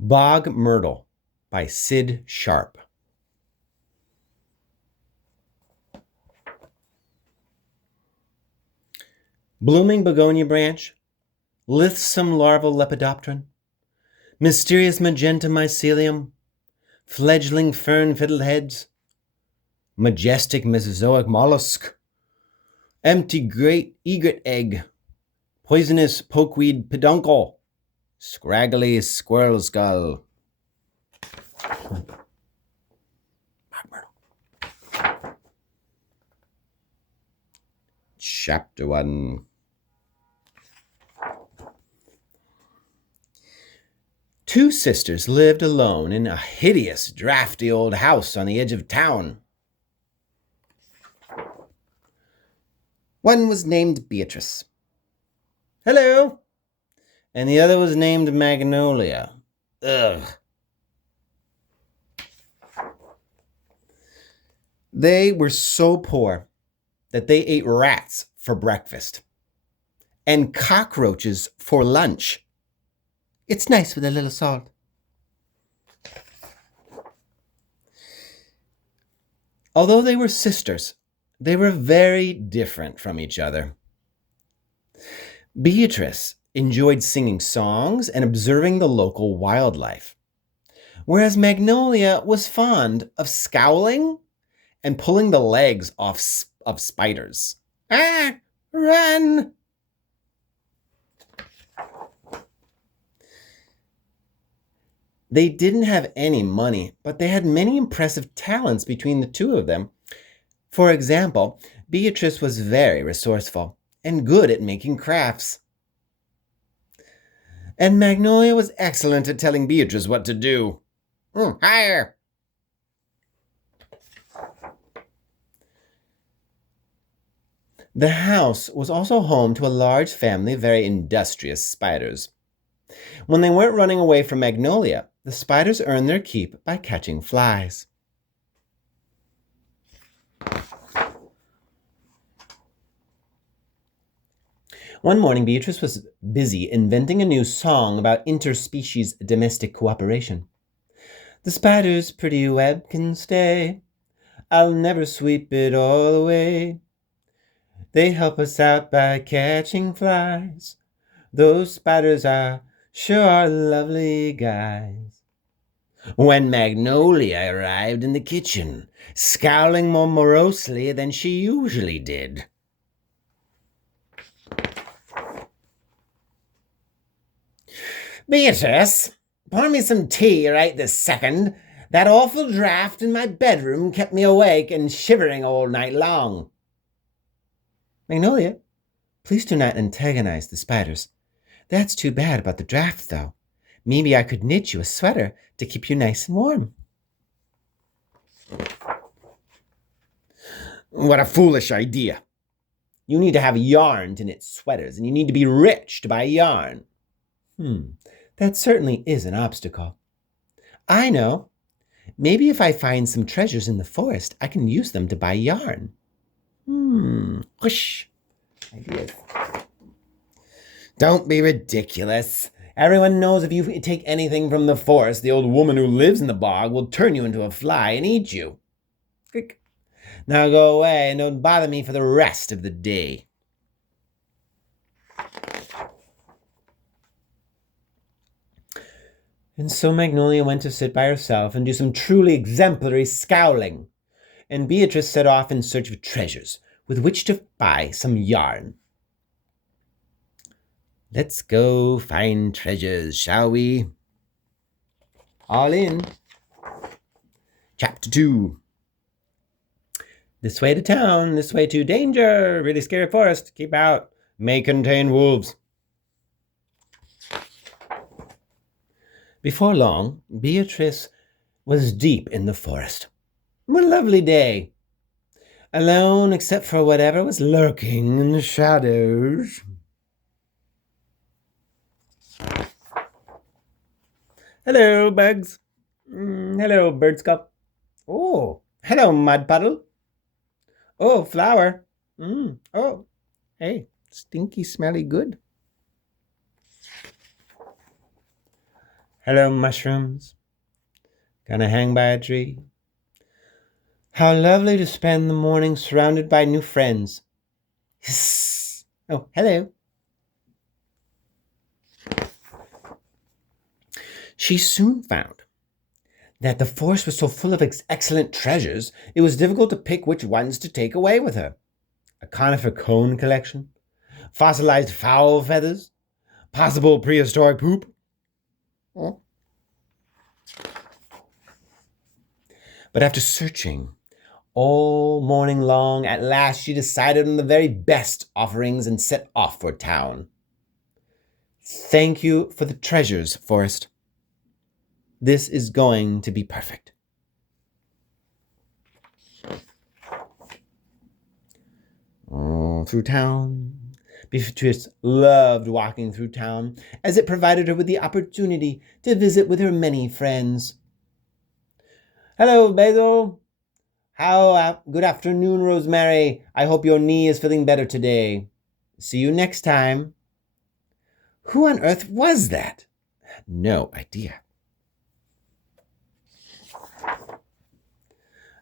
Bog Myrtle by Sid Sharp. Blooming begonia branch, lithesome larval lepidopteran, mysterious magenta mycelium, fledgling fern fiddleheads, majestic Mesozoic mollusk, empty great egret egg, poisonous pokeweed peduncle, scraggly squirrel skull. Chapter 1. Two sisters lived alone in a hideous, drafty old house on the edge of town. One was named Beatrice. Hello. And the other was named Magnolia. Ugh. They were so poor that they ate rats for breakfast and cockroaches for lunch. It's nice with a little salt. Although they were sisters, they were very different from each other. Beatrice enjoyed singing songs and observing the local wildlife, whereas Magnolia was fond of scowling and pulling the legs off of spiders. Ah, run! They didn't have any money, but they had many impressive talents between the two of them. For example, Beatrice was very resourceful and good at making crafts. And Magnolia was excellent at telling Beatrice what to do. Higher! The house was also home to a large family of very industrious spiders. When they weren't running away from Magnolia, the spiders earned their keep by catching flies. One morning, Beatrice was busy inventing a new song about interspecies domestic cooperation. The spider's pretty web can stay. I'll never sweep it all away. They help us out by catching flies. Those spiders sure are lovely guys. When Magnolia arrived in the kitchen, scowling more morosely than she usually did. Beatrice, pour me some tea right this second. That awful draft in my bedroom kept me awake and shivering all night long. Magnolia, please do not antagonize the spiders. That's too bad about the draft, though. Maybe I could knit you a sweater to keep you nice and warm. What a foolish idea. You need to have yarn to knit sweaters, and you need to be rich to buy yarn. That certainly is an obstacle. I know. Maybe if I find some treasures in the forest, I can use them to buy yarn. Whoosh. Ideas. Don't be ridiculous. Everyone knows if you take anything from the forest, the old woman who lives in the bog will turn you into a fly and eat you. Now go away and don't bother me for the rest of the day. And so Magnolia went to sit by herself and do some truly exemplary scowling, and Beatrice set off in search of treasures with which to buy some yarn. Let's go find treasures, shall we? All in. Chapter 2. This way to town, this way to danger. Really scary forest. Keep out. May contain wolves. Before long, Beatrice was deep in the forest. What a lovely day. Alone except for whatever was lurking in the shadows. Hello, bugs. Hello, bird skull. Oh, hello, mud puddle. Oh, flower. Oh, hey, stinky, smelly good. Hello, mushrooms. Gonna hang by a tree. How lovely to spend the morning surrounded by new friends. Hiss. Oh, hello. She soon found that the forest was so full of excellent treasures, it was difficult to pick which ones to take away with her. A conifer cone collection, fossilized fowl feathers, possible prehistoric poop. But after searching all morning long, at last she decided on the very best offerings and set off for town. Thank you for the treasures, Forest. This is going to be perfect. Oh, through town. Beatrice loved walking through town, as it provided her with the opportunity to visit with her many friends. Hello, Basil. Good afternoon, Rosemary. I hope your knee is feeling better today. See you next time. Who on earth was that? No idea.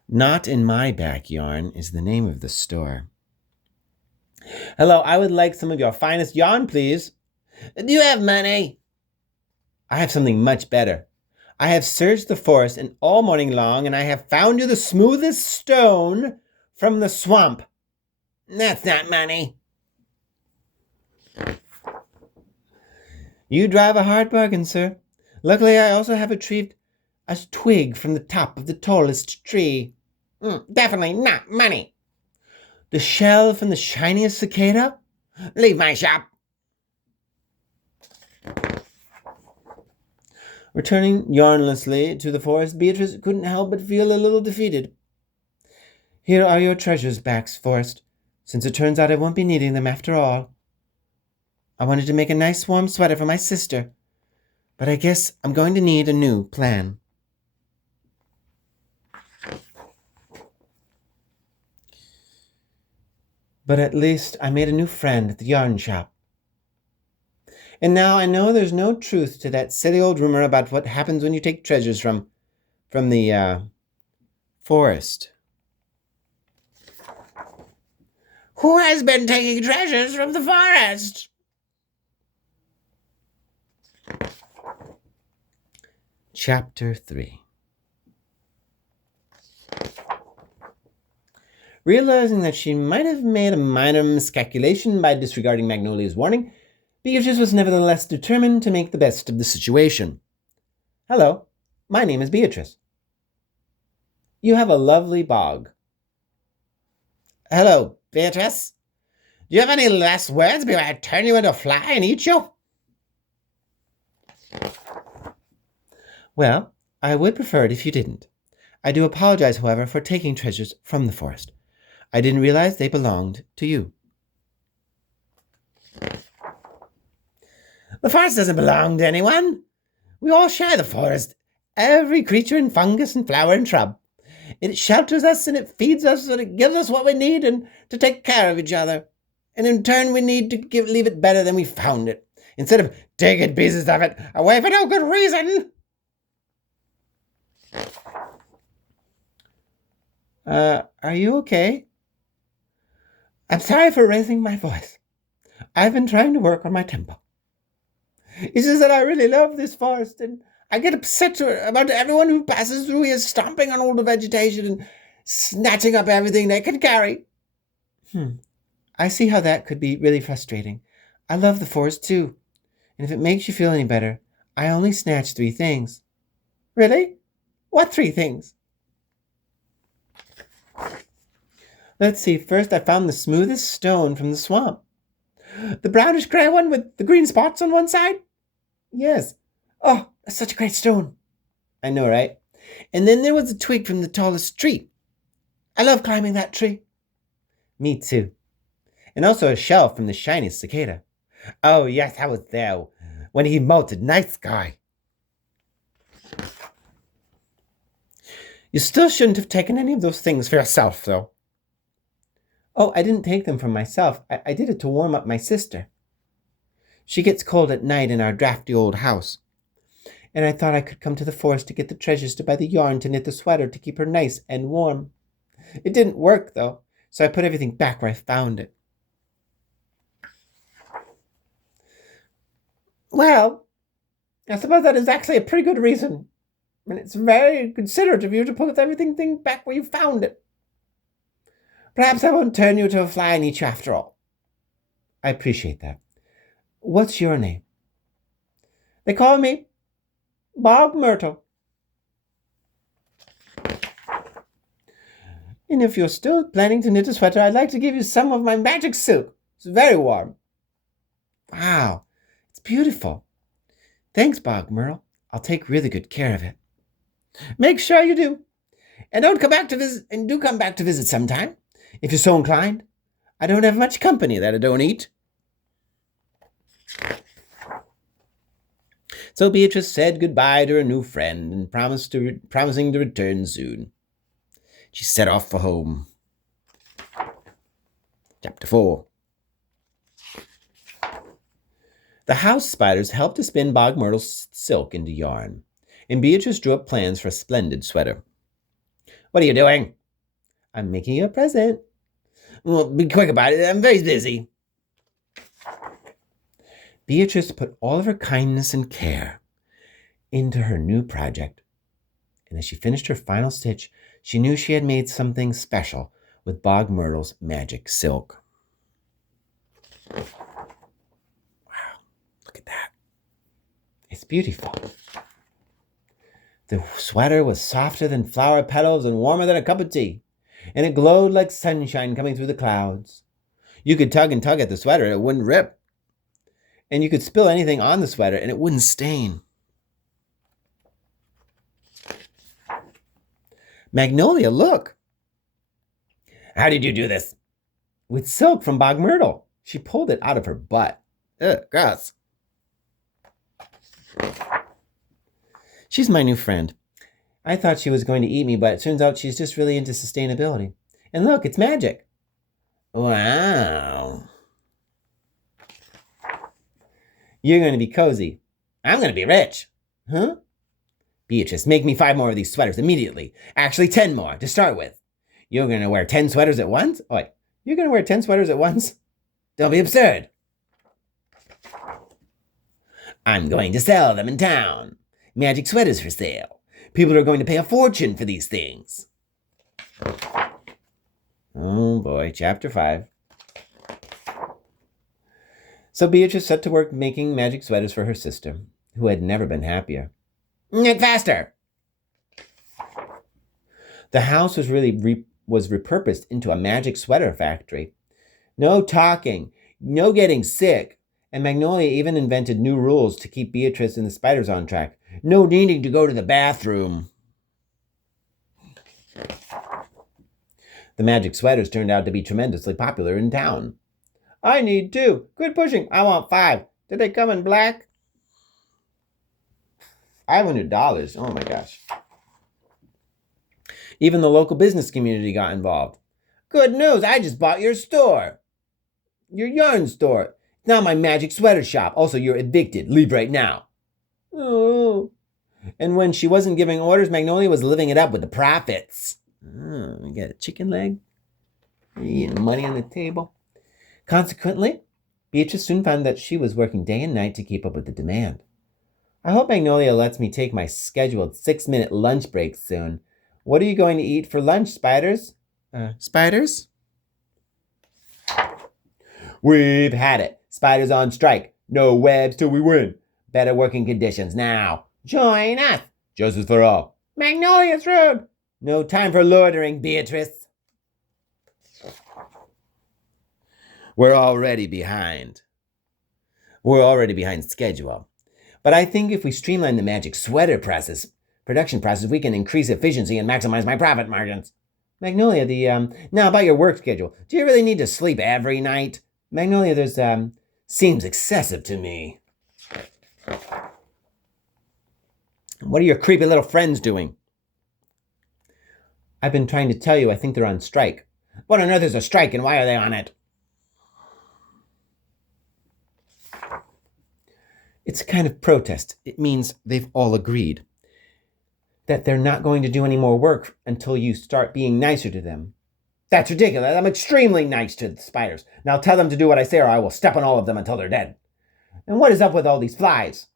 Not in My Back Yarn is the name of the store. Hello, I would like some of your finest yarn, please. Do you have money? I have something much better. I have searched the forest and all morning long, and I have found you the smoothest stone from the swamp. That's not money. You drive a hard bargain, sir. Luckily, I also have retrieved a twig from the top of the tallest tree. Definitely not money. The shell from the shiniest cicada? Leave my shop. Returning yarnlessly to the forest, Beatrice couldn't help but feel a little defeated. Here are your treasures back, Forest, since it turns out I won't be needing them after all. I wanted to make a nice warm sweater for my sister, but I guess I'm going to need a new plan. But at least I made a new friend at the yarn shop. And now I know there's no truth to that silly old rumor about what happens when you take treasures from the forest. Who has been taking treasures from the forest? Chapter 3. Realizing that she might have made a minor miscalculation by disregarding Magnolia's warning, Beatrice was nevertheless determined to make the best of the situation. Hello, my name is Beatrice. You have a lovely bog. Hello, Beatrice. Do you have any last words before I turn you into a fly and eat you? Well, I would prefer it if you didn't. I do apologize, however, for taking treasures from the forest. I didn't realize they belonged to you. The forest doesn't belong to anyone. We all share the forest. Every creature and fungus and flower and shrub. It shelters us and it feeds us and it gives us what we need and to take care of each other. And in turn, we need to leave it better than we found it, instead of taking pieces of it away for no good reason. Are you okay? I'm sorry for raising my voice. I've been trying to work on my tempo. It's just that I really love this forest, and I get upset about everyone who passes through here stomping on all the vegetation and snatching up everything they can carry. I see how that could be really frustrating. I love the forest too, and if it makes you feel any better, I only snatched 3 things. Really? What 3 things? Let's see. First, I found the smoothest stone from the swamp. The brownish gray one with the green spots on one side? Yes. Oh, that's such a great stone. I know, right? And then there was a twig from the tallest tree. I love climbing that tree. Me too. And also a shell from the shiniest cicada. Oh, yes, I was there when he molted. Nice guy. You still shouldn't have taken any of those things for yourself, though. Oh, I didn't take them for myself. I did it to warm up my sister. She gets cold at night in our drafty old house. and I thought I could come to the forest to get the treasures to buy the yarn to knit the sweater to keep her nice and warm. It didn't work, though, so I put everything back where I found it. Well, I suppose that is actually a pretty good reason. And it's very considerate of you to put everything back where you found it. Perhaps I won't turn you to a fly and eat you after all. I appreciate that. What's your name? They call me Bog Myrtle. And if you're still planning to knit a sweater, I'd like to give you some of my magic silk. It's very warm. Wow, it's beautiful. Thanks, Bog Myrtle. I'll take really good care of it. Make sure you do. And do come back to visit sometime, if you're so inclined. I don't have much company that I don't eat. So Beatrice said goodbye to her new friend and promising to return soon. She set off for home. Chapter 4. The house spiders helped to spin Bog Myrtle's silk into yarn, and Beatrice drew up plans for a splendid sweater. What are you doing? I'm making you a present. Well, be quick about it. I'm very busy. Beatrice put all of her kindness and care into her new project, and as she finished her final stitch, she knew she had made something special with Bog Myrtle's magic silk. Wow, look at that. It's beautiful. The sweater was softer than flower petals and warmer than a cup of tea, and it glowed like sunshine coming through the clouds. You could tug and tug at the sweater, and it wouldn't rip. And you could spill anything on the sweater, and it wouldn't stain. Magnolia, look! How did you do this? With silk from Bog Myrtle. She pulled it out of her butt. Ugh, gross. She's my new friend. I thought she was going to eat me, but it turns out she's just really into sustainability. And look, it's magic. Wow. You're going to be cozy. I'm going to be rich. Huh? Beatrice, make me 5 more of these sweaters immediately. Actually, 10 more to start with. You're going to wear 10 sweaters at once? Oh, wait, you're going to wear 10 sweaters at once? Don't be absurd. I'm going to sell them in town. Magic sweaters for sale. People are going to pay a fortune for these things. Oh boy, chapter 5. So Beatrice set to work making magic sweaters for her sister, who had never been happier. Knit faster! The house was repurposed into a magic sweater factory. No talking, no getting sick, and Magnolia even invented new rules to keep Beatrice and the spiders on track. No needing to go to the bathroom. The magic sweaters turned out to be tremendously popular in town. I need 2. Quit pushing. I want 5. Did they come in black? $500. Oh my gosh. Even the local business community got involved. Good news, I just bought your store. Your yarn store. It's now my magic sweater shop. Also, you're evicted. Leave right now. Oh. And when she wasn't giving orders, Magnolia was living it up with the profits. Oh, we got a chicken leg. Eating money on the table. Consequently, Beatrice soon found that she was working day and night to keep up with the demand. I hope Magnolia lets me take my scheduled 6-minute lunch break soon. What are you going to eat for lunch, spiders? Spiders? We've had it. Spiders on strike. No webs till we win. Better working conditions now. Join us. Justice for all. Magnolia's rude. No time for loitering, Beatrice. We're already behind. We're already behind schedule. But I think if we streamline the magic sweater production process, we can increase efficiency and maximize my profit margins. Magnolia, now about your work schedule. Do you really need to sleep every night? Magnolia, there's, seems excessive to me. What are your creepy little friends doing? I've been trying to tell you I think they're on strike. What on earth is a strike and why are they on it? It's a kind of protest. It means they've all agreed that they're not going to do any more work until you start being nicer to them. That's ridiculous. I'm extremely nice to the spiders. Now tell them to do what I say or I will step on all of them until they're dead. And what is up with all these flies?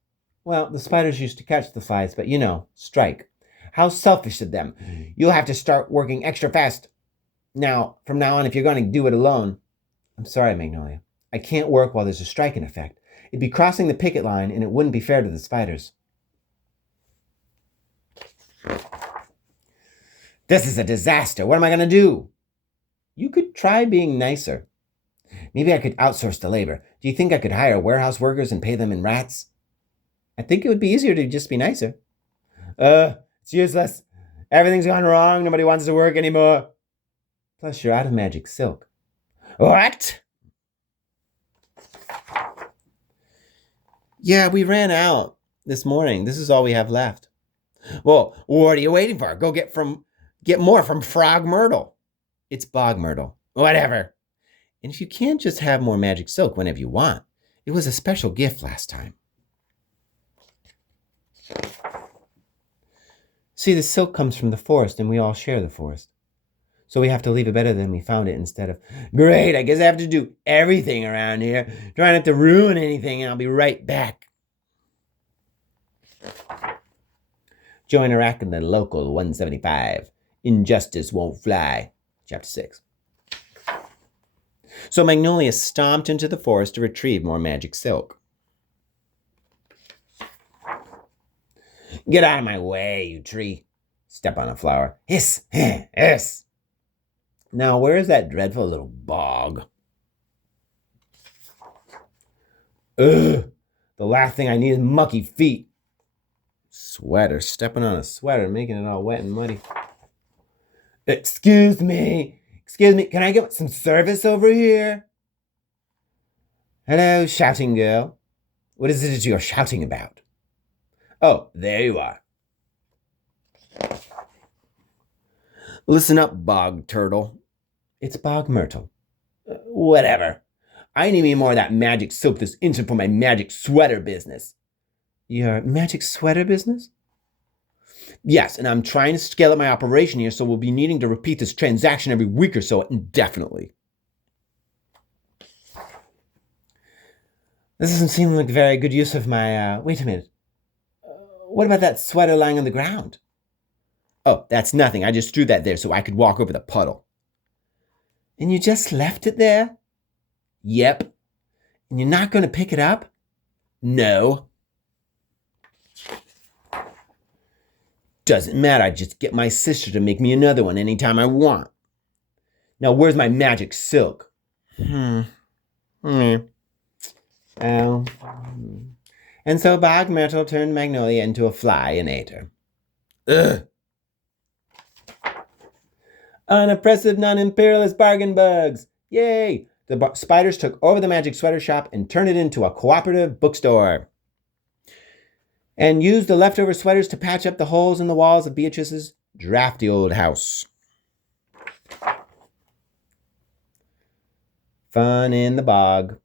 Well, the spiders used to catch the flies, but strike. How selfish of them. You'll have to start working extra fast. Now, from now on, if you're going to do it alone. I'm sorry, Magnolia. I can't work while there's a strike in effect. It'd be crossing the picket line, and it wouldn't be fair to the spiders. This is a disaster. What am I going to do? You could try being nicer. Maybe I could outsource the labor. Do you think I could hire warehouse workers and pay them in rats? I think it would be easier to just be nicer. It's useless. Everything's gone wrong. Nobody wants to work anymore. Plus, you're out of magic silk. What? Yeah, we ran out this morning. This is all we have left. Well, what are you waiting for? Go get more from Bog Myrtle. It's Bog Myrtle. Whatever. And if you can't just have more magic silk whenever you want, it was a special gift last time. See, the silk comes from the forest, and we all share the forest. So we have to leave it better than we found it instead of, great, I guess I have to do everything around here. Try not to ruin anything, and I'll be right back. Join Iraq in the local 175. Injustice won't fly. Chapter 6. So Magnolia stomped into the forest to retrieve more magic silk. Get out of my way, you tree. Step on a flower. Hiss, hiss. Now, where is that dreadful little bog? Ugh, the last thing I need is mucky feet. Sweater, stepping on a sweater, making it all wet and muddy. Excuse me, can I get some service over here? Hello, shouting girl. What is it you're shouting about? Oh, there you are. Listen up, Bog Turtle. It's Bog Myrtle. Whatever. I need me more of that magic silk this instant for my magic sweater business. Your magic sweater business? Yes, and I'm trying to scale up my operation here, so we'll be needing to repeat this transaction every week or so indefinitely. This doesn't seem like a very good use of my, wait a minute. What about that sweater lying on the ground? Oh, that's nothing. I just threw that there so I could walk over the puddle. And you just left it there? Yep. And you're not going to pick it up? No. Doesn't matter. I just get my sister to make me another one anytime I want. Now, where's my magic silk? Oh. And so Bog Myrtle turned Magnolia into a fly and ate her. Ugh. Unoppressive, non-imperialist bargain bugs. Yay! The spiders took over the magic sweater shop and turned it into a cooperative bookstore. And used the leftover sweaters to patch up the holes in the walls of Beatrice's drafty old house. Fun in the bog.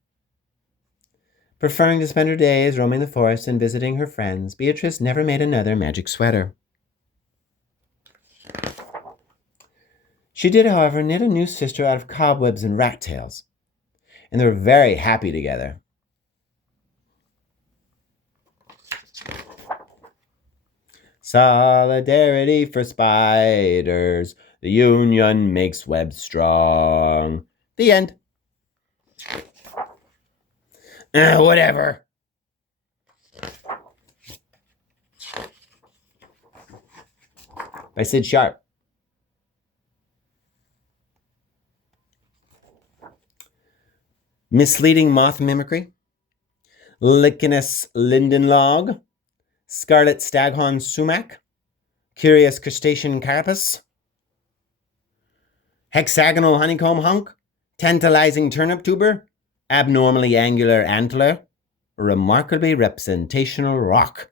Preferring to spend her days roaming the forest and visiting her friends, Beatrice never made another magic sweater. She did, however, knit a new sister out of cobwebs and rat tails, and they were very happy together. Solidarity for spiders. The union makes webs strong. The end. Whatever. By Sid Sharp. Misleading moth mimicry. Lichenous linden log. Scarlet staghorn sumac. Curious crustacean carapace. Hexagonal honeycomb hunk. Tantalizing turnip tuber. Abnormally angular antler. Remarkably representational rock.